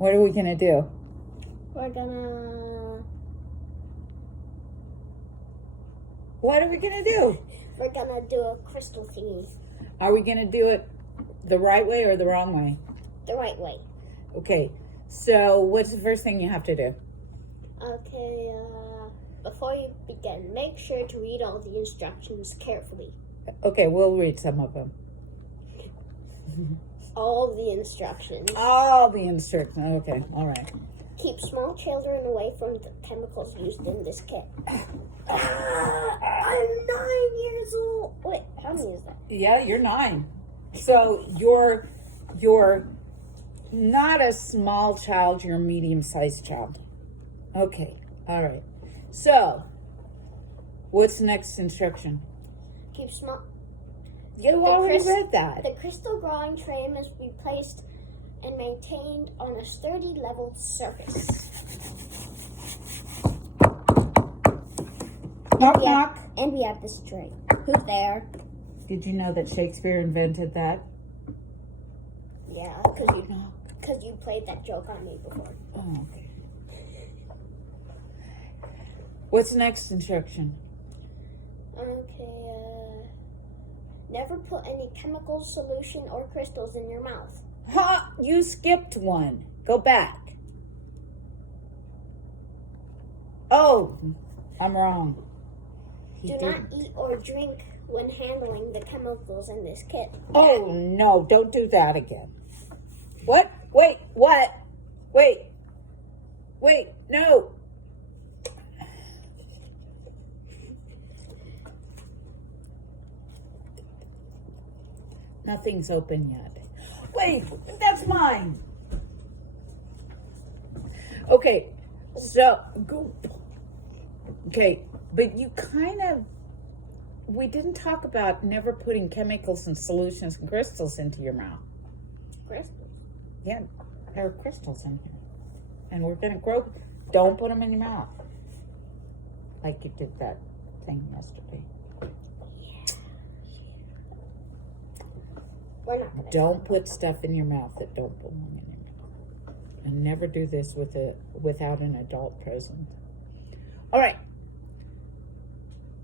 What are we gonna do? We're gonna... What are we gonna do? We're gonna do a crystal thingy. Are we gonna do it the right way or the wrong way? The right way. Okay, so what's the first thing you have to do? Okay, before you begin, make sure to read all the instructions carefully. Okay, we'll read some of them. All the instructions. All the instructions. Okay, all right. Keep small children away from the chemicals used in this kit. I'm 9 years old. Wait, how many is that? Yeah, you're 9. So you're not a small child, you're a medium-sized child. Okay, all right. So, what's the next instruction? Keep small. You already read that. The crystal growing tray must be placed and maintained on a sturdy, level surface. Knock, knock. And we have this tray. Who's there? Did you know that Shakespeare invented that? Yeah, because you played that joke on me before. Oh, okay. What's the next instruction? Okay, never put any chemical solution or crystals in your mouth. Ha! You skipped one. Go back. Oh, I'm wrong. Do not eat or drink when handling the chemicals in this kit. Oh, no, don't do that again. What? Wait, what? Wait, no. Nothing's open yet. Wait, that's mine. Okay, so, okay, but you kind of, we didn't talk about never putting chemicals and solutions and crystals into your mouth. Crystals? Yeah, there are crystals in here. And we're going to grow, don't put them in your mouth. Like you did that thing yesterday. We're not gonna. Don't put stuff in your mouth that don't belong in your mouth. And never do this without an adult present. All right.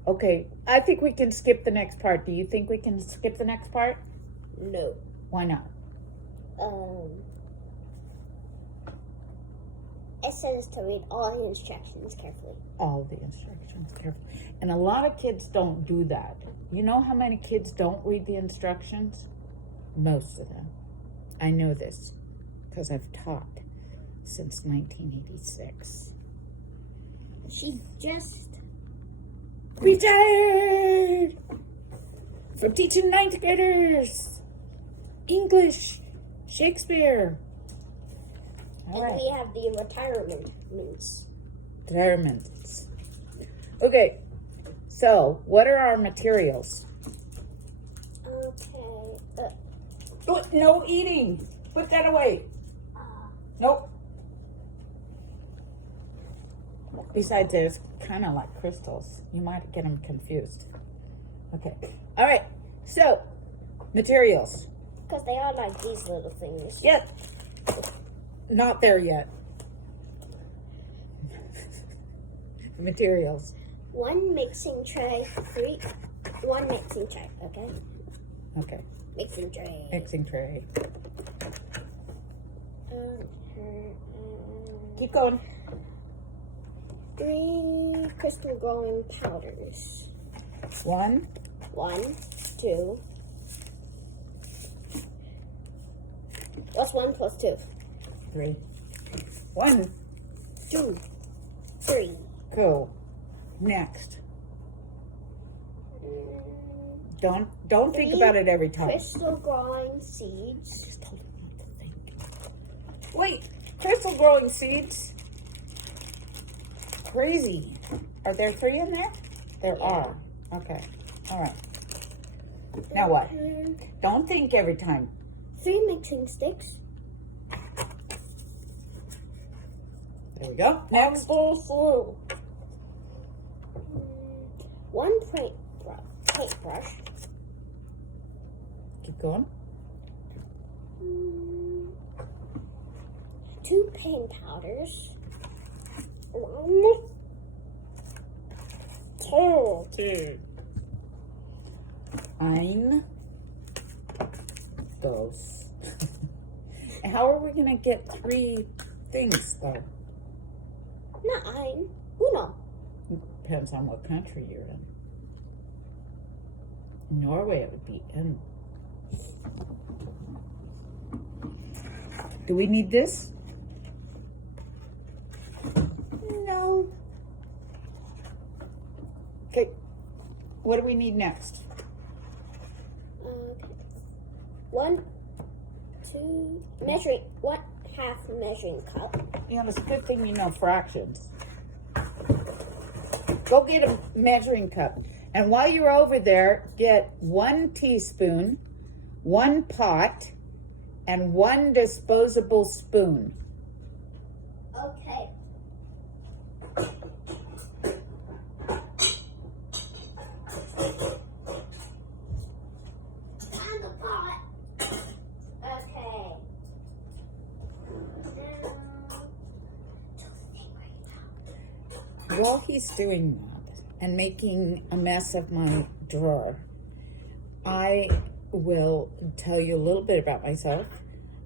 Okay, I think we can skip the next part. Do you think we can skip the next part? No. Why not? It says to read all the instructions carefully. All the instructions carefully. And a lot of kids don't do that. You know how many kids don't read the instructions? Most of them. I know this because I've taught since 1986. She just retired from teaching 9th graders English, Shakespeare. All right. We have the retirements. Retirements. Okay, so what are our materials? Okay. Oh, no eating. Put that away. Nope. Besides, it's kind of like crystals. You might get them confused. Okay. All right. So, materials. Because they are like these little things. Yep. Not there yet. Materials. One mixing tray. One mixing tray. Okay. Okay. Mixing tray. Mixing tray. Keep Keep going. 3 crystal growing powders. 1, 2. What's 1 plus 2? 3. 1, 2, 3. Cool. Next. Don't think about it every time. Crystal growing seeds. Just told him not to think. Wait, crystal growing seeds. Crazy. Are there 3 in there? There are. Okay. All right. Now what? Don't think every time. 3 mixing sticks. There we go. Next. 1 paintbrush. Keep going. 2 paint powders. 1, 2. Ein, dos. How are we going to get 3 things, though? Not ein. Uno. Depends on what country you're in. In Norway, it would be en. Do we need this? No. Okay. What do we need next? Okay. 1, 2. Measuring. 1/2 measuring cup. You know, it's a good thing you know fractions. Go get a measuring cup. And while you're over there, get 1 teaspoon, 1 pot, and 1 disposable spoon. Okay. And the pot. Okay. While he's doing that and making a mess of my drawer, I will tell you a little bit about myself.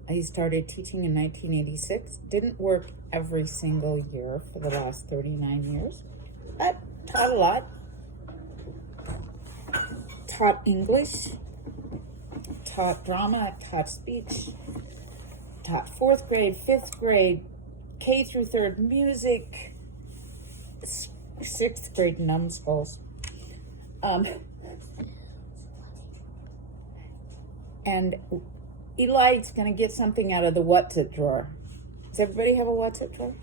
I started teaching in 1986. Didn't work every single year for the last 39 years, but taught a lot. Taught English, taught drama, taught speech, taught 4th grade, 5th grade, K through 3rd music, 6th grade numbskulls. And Eli's going to get something out of the what's it drawer. Does everybody have a what's it drawer?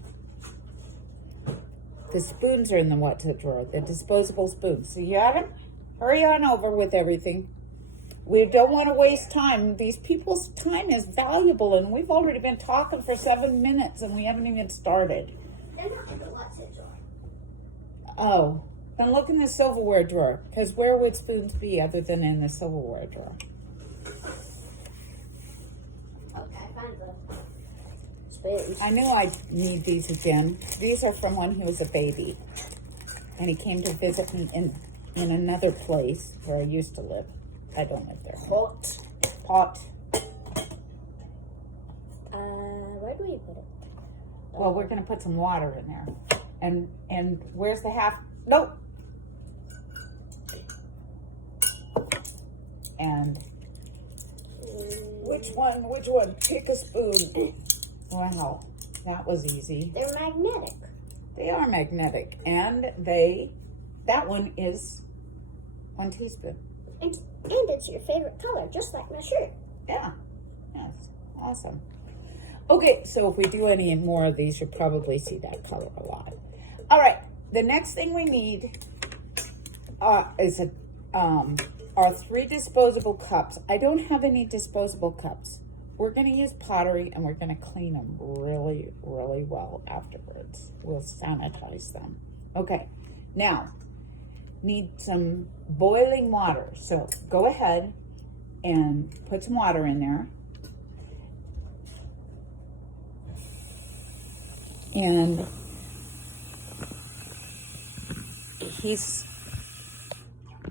The spoons are in the what's it drawer, the disposable spoons. So you got them? Hurry on over with everything. We don't want to waste time. These people's time is valuable, and we've already been talking for 7 minutes, and we haven't even started. They're not in the what's it drawer. Oh, then look in the silverware drawer, because where would spoons be other than in the silverware drawer? Okay, I found the spoons. I knew I'd need these again. These are from when he was a baby, and he came to visit me in another place where I used to live. I don't live there. Pot. Where do we put it? Well, we're going to put some water in there. And where's the half? Nope. And which one? Pick a spoon. Wow, that was easy. They're magnetic. They are magnetic, and that one is 1 teaspoon. And it's your favorite color, just like my shirt. Yeah, yes, awesome. Okay, so if we do any more of these, you'll probably see that color a lot. All right, the next thing we need is our 3 disposable cups. I don't have any disposable cups. We're going to use pottery, and we're going to clean them really, really well afterwards. We'll sanitize them. Okay, now, need some boiling water. So go ahead and put some water in there. And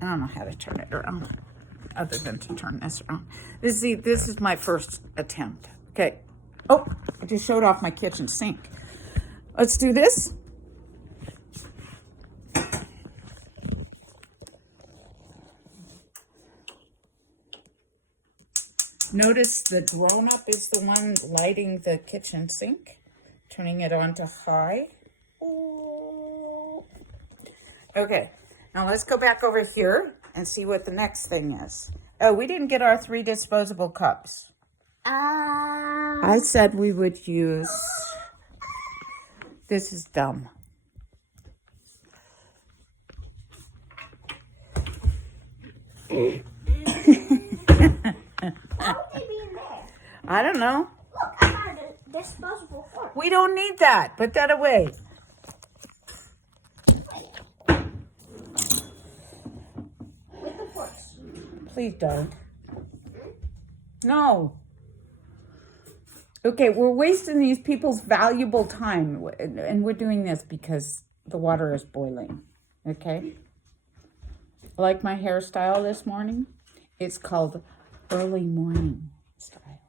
I don't know how to turn it around other than to turn this around. This is my first attempt. Okay. Oh, I just showed off my kitchen sink. Let's do this. Notice the grown-up is the one lighting the kitchen sink, turning it on to high. Okay, now let's go back over here and see what the next thing is. Oh, we didn't get our 3 disposable cups. I said we would use, this is dumb. How would they be in there? I don't know. Look, I found a disposable fork. We don't need that. Put that away. With the forks. Please don't. No. Okay, we're wasting these people's valuable time, and we're doing this because the water is boiling, okay? Like my hairstyle this morning, it's called early morning style.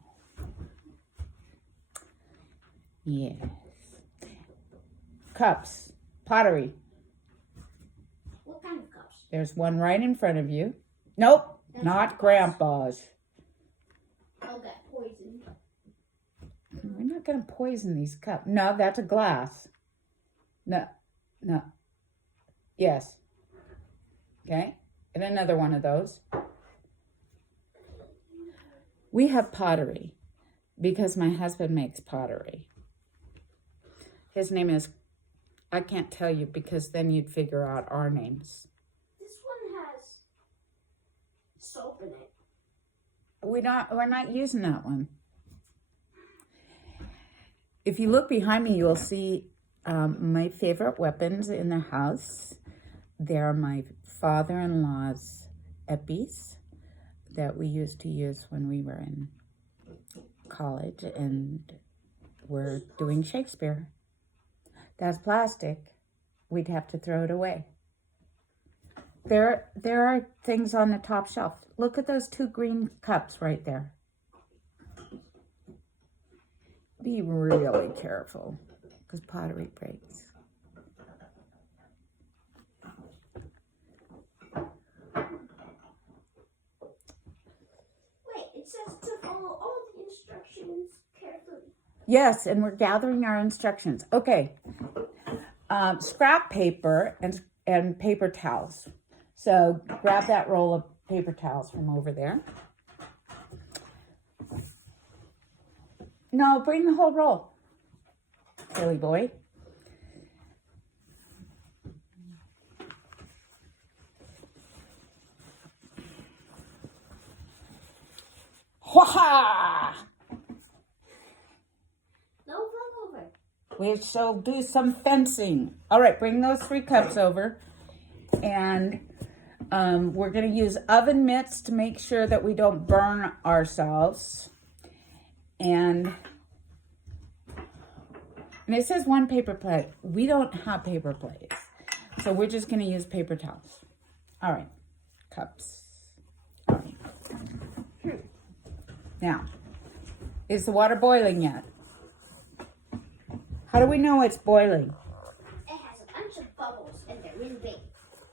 Yes. Cups, pottery. What kind of cups? There's one right in front of you. Nope, not grandpa's. I'll get poisoned. We're not going to poison these cups. No, that's a glass. No. Yes. Okay. And another one of those. We have pottery because my husband makes pottery. His name is, I can't tell you because then you'd figure out our names. This one has soap in it. We're not using that one. If you look behind me, you'll see my favorite weapons in the house. They're my father-in-law's eppies that we used to use when we were in college and we're doing Shakespeare. That's plastic. We'd have to throw it away. There are things on the top shelf. Look at those 2 green cups right there. Be really careful because pottery breaks. Wait, it says to follow all the instructions carefully. Yes, and we're gathering our instructions. Okay. Scrap paper and paper towels. So grab that roll of paper towels from over there. No, bring the whole roll, silly boy. Ha! No, run over. We shall do some fencing. All right, bring those 3 cups over. And we're going to use oven mitts to make sure that we don't burn ourselves. And it says 1 paper plate. We don't have paper plates. So we're just going to use paper towels. All right, cups. All right. Now, is the water boiling yet? How do we know it's boiling? It has a bunch of bubbles and they're really big.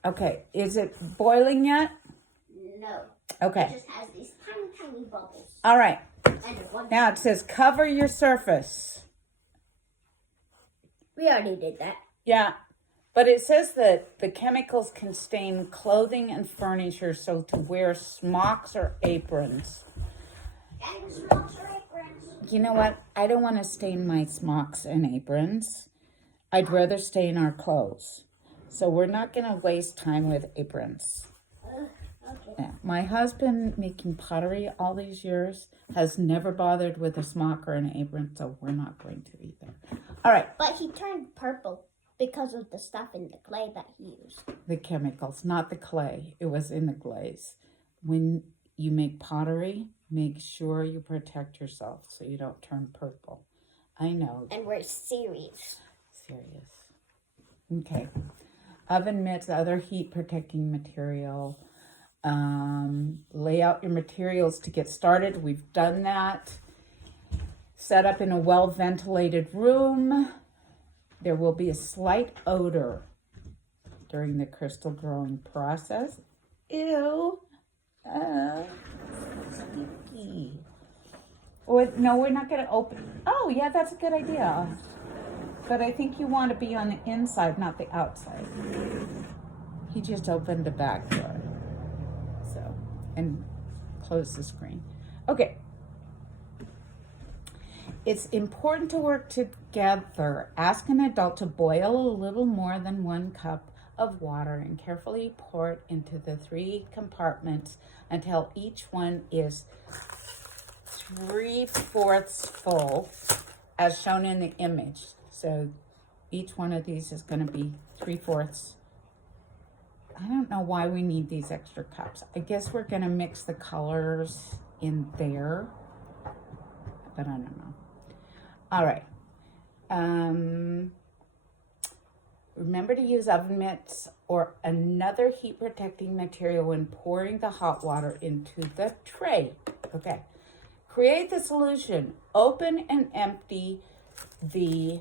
Okay, is it boiling yet? No. Okay. It just has these tiny, tiny bubbles. All right. And one. Now it says cover your surface. We already did that. Yeah, but it says that the chemicals can stain clothing and furniture, so to wear smocks or aprons. And smocks or aprons. You know what? I don't want to stain my smocks and aprons. I'd rather stain our clothes. So we're not going to waste time with aprons. Okay. Yeah. My husband, making pottery all these years, has never bothered with a smock or an apron, so we're not going to either. All right. But he turned purple because of the stuff in the clay that he used. The chemicals, not the clay. It was in the glaze. When you make pottery, make sure you protect yourself so you don't turn purple. I know. And we're serious. Serious. Okay. Oven mitts, other heat protecting material. Lay out your materials to get started. We've done that. Set up in a well-ventilated room. There will be a slight odor during the crystal growing process. Ew. Sneaky. No, we're not going to open. Oh, yeah, that's a good idea. But I think you want to be on the inside, not the outside. He just opened the back door. So, and closed the screen. Okay. It's important to work together. Ask an adult to boil a little more than 1 cup of water and carefully pour it into the 3 compartments until each one is 3/4 full, as shown in the image. So each one of these is going to be 3/4. I don't know why we need these extra cups. I guess we're going to mix the colors in there, but I don't know. All right. Remember to use oven mitts or another heat protecting material when pouring the hot water into the tray. Okay. Create the solution. Open and empty the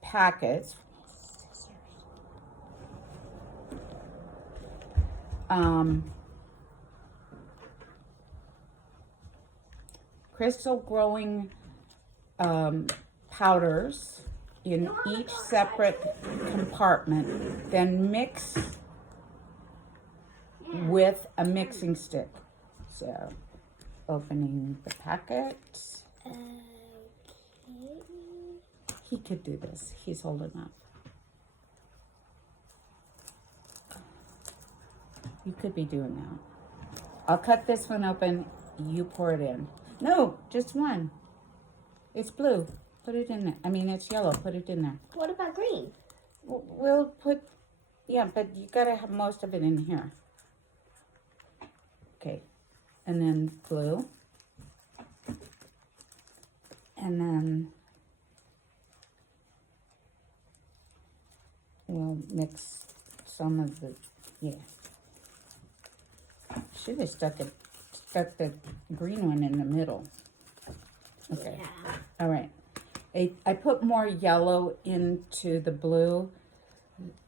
packets. Crystal growing powders in each separate compartment, then mix with a mixing stick. So, opening the packet. He could do this. He's holding up. You could be doing that. I'll cut this one open. You pour it in. No, just one. It's blue. Put it in there. I mean, it's yellow. Put it in there. What about green? We'll put, yeah, but you gotta have most of it in here. Okay. And then blue. And then we'll mix some of the, yeah. Should have stuck the green one in the middle. Okay. Yeah. All right. I put more yellow into the blue,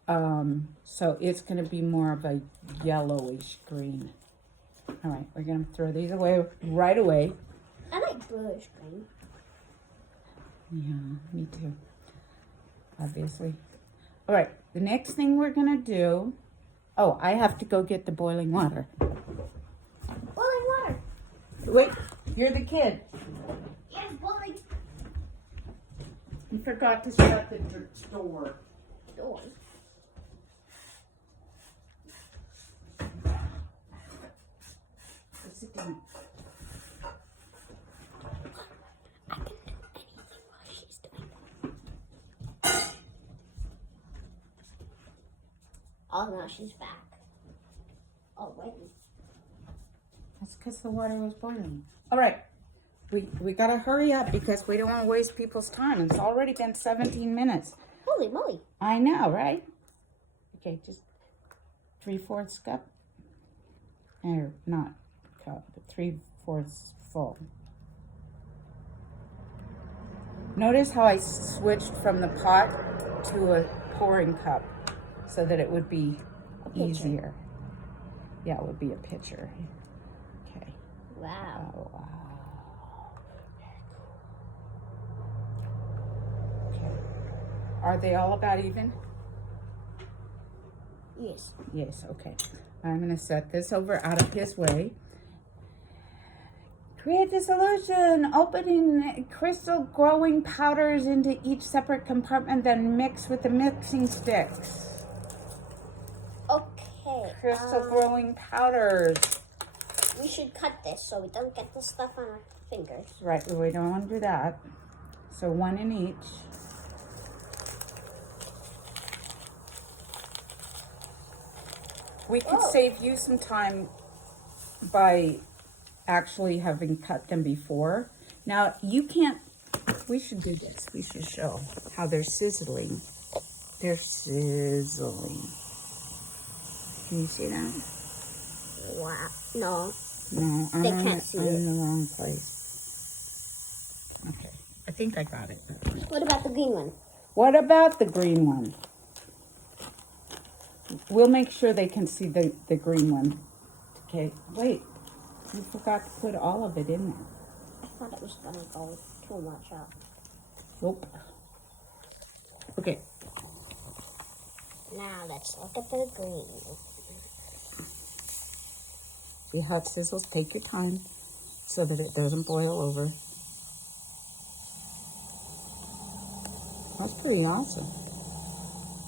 so it's going to be more of a yellowish green. All right, we're going to throw these away right away. I like bluish green. Yeah, me too. Obviously. All right, the next thing we're going to do. Oh, I have to go get the boiling water. Boiling water. Wait, you're the kid. Yes, boiling. You forgot to shut the door. Door. Sit down. I can do anything while she's doing that. Oh, no, she's back. Oh, wait. That's because the water was boiling. All right. We got to hurry up because we don't want to waste people's time. It's already been 17 minutes. Holy moly. I know, right? Okay, just 3/4 cup. Or not cup, but 3/4 full. Notice how I switched from the pot to a pouring cup so that it would be easier. Yeah, it would be a pitcher. Okay. Wow. Oh, wow. Okay. Are they all about even? Yes. Yes, okay. I'm going to set this over out of his way. Create the solution. Opening crystal growing powders into each separate compartment, then mix with the mixing sticks. Okay. Crystal growing powders. We should cut this so we don't get the stuff on our fingers. Right, we don't want to do that. So one in each. We could save you some time by actually having cut them before. Now, you can't, we should do this. We should show how they're sizzling. They're sizzling. Can you see that? Wow. No. No, They can't see I'm it. in the wrong place. Okay, I think I got it. What about the green one? What about the green one? We'll make sure they can see the green one. Okay, wait. You forgot to put all of it in there. I thought it was going to go too much up. Nope. Okay. Now let's look at the green. See how it sizzles? Take your time so that it doesn't boil over. That's pretty awesome.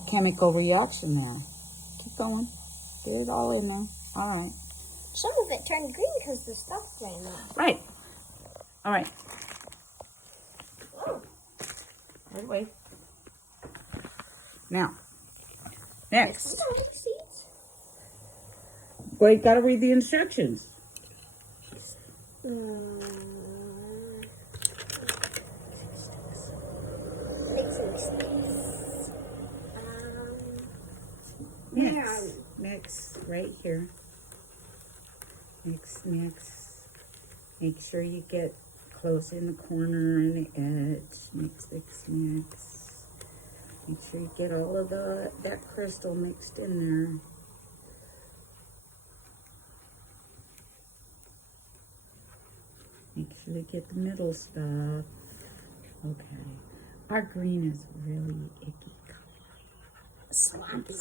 Chemical reaction there. Keep going. Get it all in there. All right. Some of it turned green because the stuff ran out. Right. All right. Oh, Right away. Now, next. some of the seeds. Well, you got to read the instructions. mix right here. Mix, mix. Make sure you get close in the corner and the edge. Mix, mix, mix. Make sure you get all of that crystal mixed in there. Make sure you get the middle stuff. Okay. Our green is really icky color. Sloppy.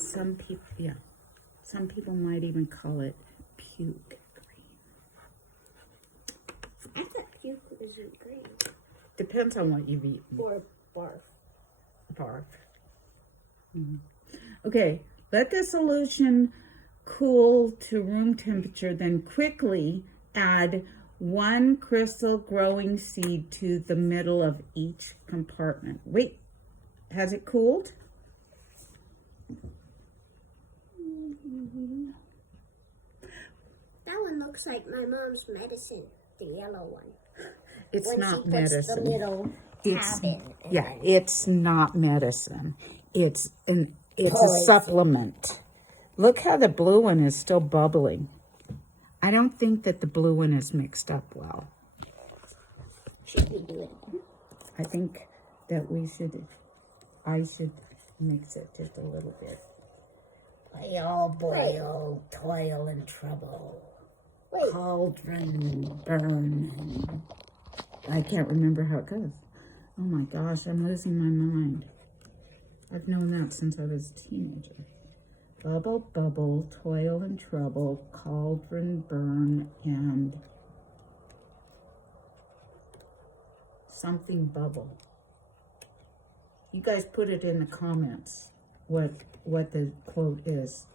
Some people might even call it puke green. I thought puke isn't green. Depends on what you've eaten. Or barf. Barf. Okay, let the solution cool to room temperature, then quickly add 1 crystal growing seed to the middle of each compartment. Wait, has it cooled? That one looks like my mom's medicine, the yellow one. It's When not she puts medicine. the little tab in. Yeah, it's not medicine. It's a Poison. supplement. Look how the blue one is still bubbling. I don't think that the blue one is mixed up well. Should we do it? I think that I should mix it just a little bit. Boil, boil, toil and trouble. Wait. Cauldron, burn. I can't remember how it goes. Oh my gosh, I'm losing my mind. I've known that since I was a teenager. Bubble, bubble, toil and trouble, cauldron, burn, and something bubble. You guys put it in the comments what the quote is.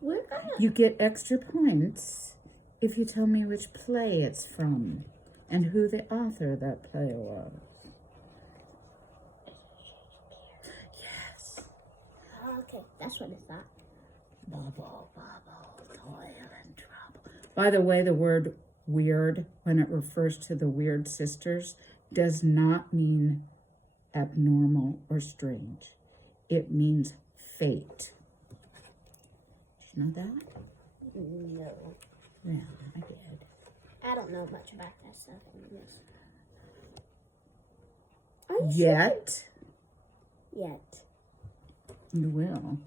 We're gonna. You get extra points if you tell me which play it's from and who the author of that play was. Yes. Okay, that's what I thought. Bubble, bubble, toil and trouble. By the way, the word weird, when it refers to the weird sisters, does not mean abnormal or strange. It means fate. Did you know that? No. Yeah, I did. I don't know much about that stuff. Are you Yet, sure? Yet. you will.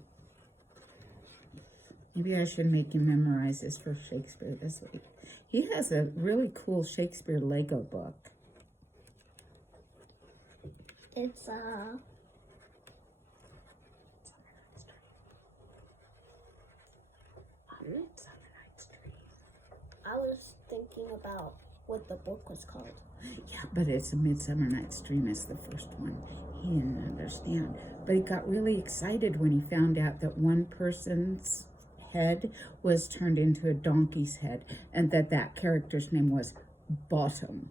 Maybe I should make you memorize this for Shakespeare this week. He has a really cool Shakespeare Lego book. It's I was thinking about what the book was called. Yeah, but it's A Midsummer Night's Dream is the first one. He didn't understand. But he got really excited when he found out that one person's head was turned into a donkey's head and that character's name was Bottom.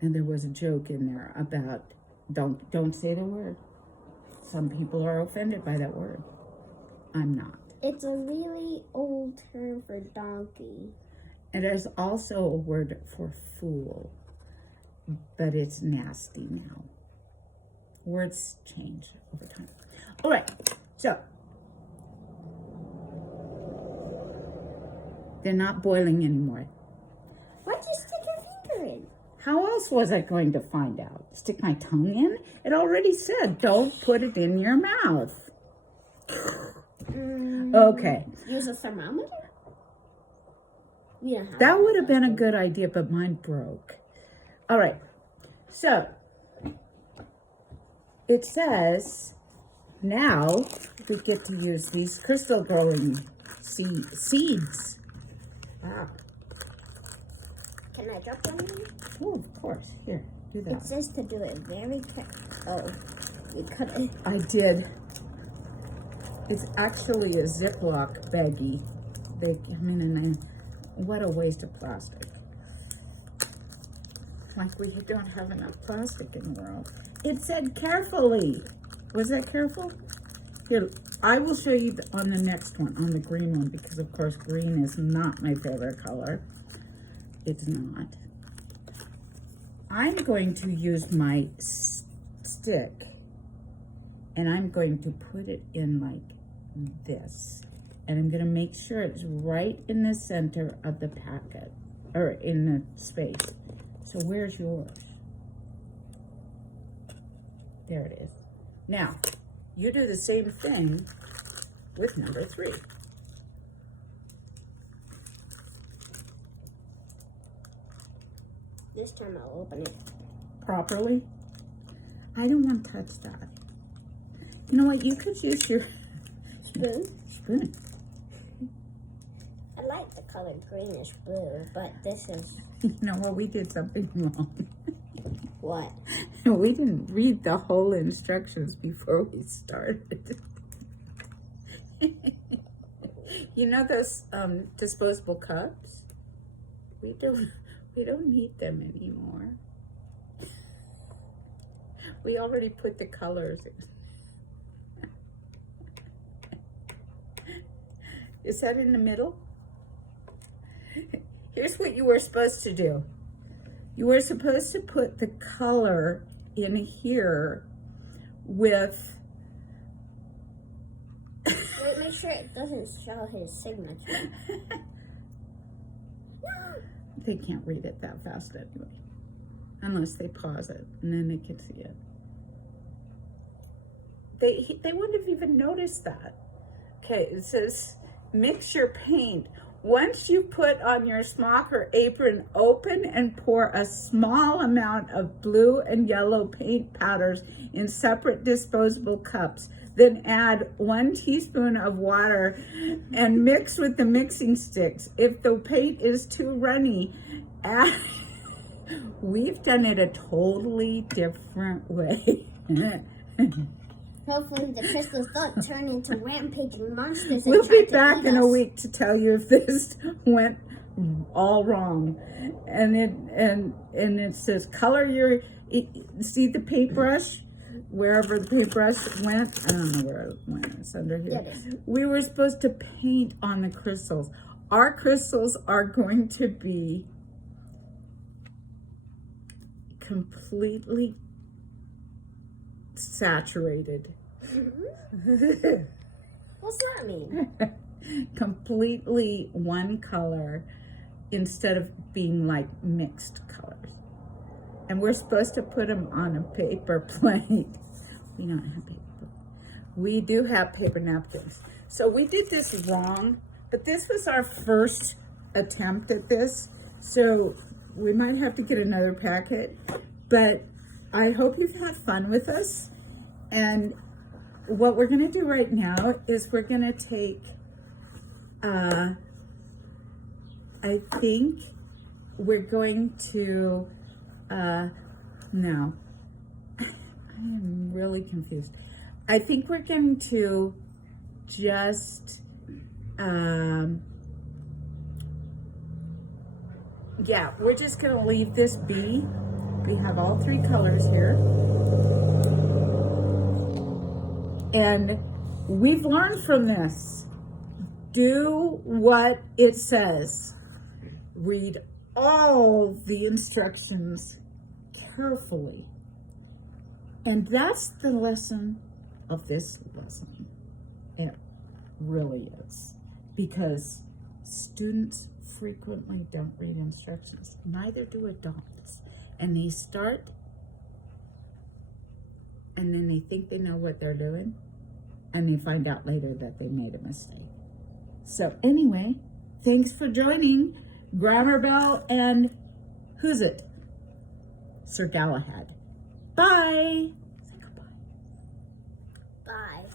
And there was a joke in there about don't say the word. Some people are offended by that word. I'm not. It's a really old term for donkey. And there's also a word for fool, but it's nasty now. Words change over time. All right, so they're not boiling anymore. Why'd you stick your finger in? How else was I going to find out? Stick my tongue in? It already said, don't put it in your mouth. Okay. Use a thermometer? We don't have That would have been a good idea, but mine broke. All right. So, it says, now we get to use these crystal growing seeds. Wow. Can I drop one in? Oh, of course. Here, do It that. says to do it very carefully. Oh, you couldn't. I did. It's actually a Ziploc baggie. They come in and what a waste of plastic. Like we don't have enough plastic in the world. It said carefully. Was that careful? Here, I will show you on the next one, on the green one, because of course green is not my favorite color. It's not. I'm going to use my stick and I'm going to put it in like this. and I'm going to make sure it's right in the center of the packet, or in the space. So where's yours? There it is. Now, you do the same thing with number 3. This time I'll open it. Properly. I don't want to touch that. You know what? You could use your spoon. I like the color greenish blue, but this is... You know what? We did something wrong. What? We didn't read the whole instructions before we started. You know those disposable cups? We don't need them anymore. We already put the colors in. Is that in the middle? Here's what you were supposed to do. You were supposed to put the color in here with... Wait, make sure it doesn't show his signature. They can't read it that fast anyway. Unless they pause it, and then they can see it. They wouldn't have even noticed that. Okay, it says, mix your paint. Once you put on your smock or apron, open and pour a small amount of blue and yellow paint powders in separate disposable cups. Then add 1 teaspoon of water and mix with the mixing sticks. If the paint is too runny, add... We've done it a totally different way. Hopefully the crystals don't turn into rampaging monsters. We'll be back in a week to tell you if this went all wrong. And it says color your... See the paintbrush? Wherever the paintbrush went, I don't know where it went. It's under here. We were supposed to paint on the crystals. Our crystals are going to be completely saturated. What's that mean? Completely one color instead of being like mixed colors. And we're supposed to put them on a paper plate. We don't have paper. We do have paper napkins. So we did this wrong, but this was our first attempt at this. So we might have to get another packet, but I hope you've had fun with us. And what we're gonna do right now is we're gonna take, I think we're going to, no, I am really confused. I think we're going to just, yeah, we're just gonna leave this be. We have all 3 colors here. And we've learned from this. Do what it says. Read all the instructions carefully. And that's the lesson of this lesson. It really is. Because students frequently don't read instructions. Neither do adults. And they start, and then they think they know what they're doing, and they find out later that they made a mistake. So anyway, thanks for joining Grammarbel and who's it? Sir Galahad. Bye. Say goodbye. Bye.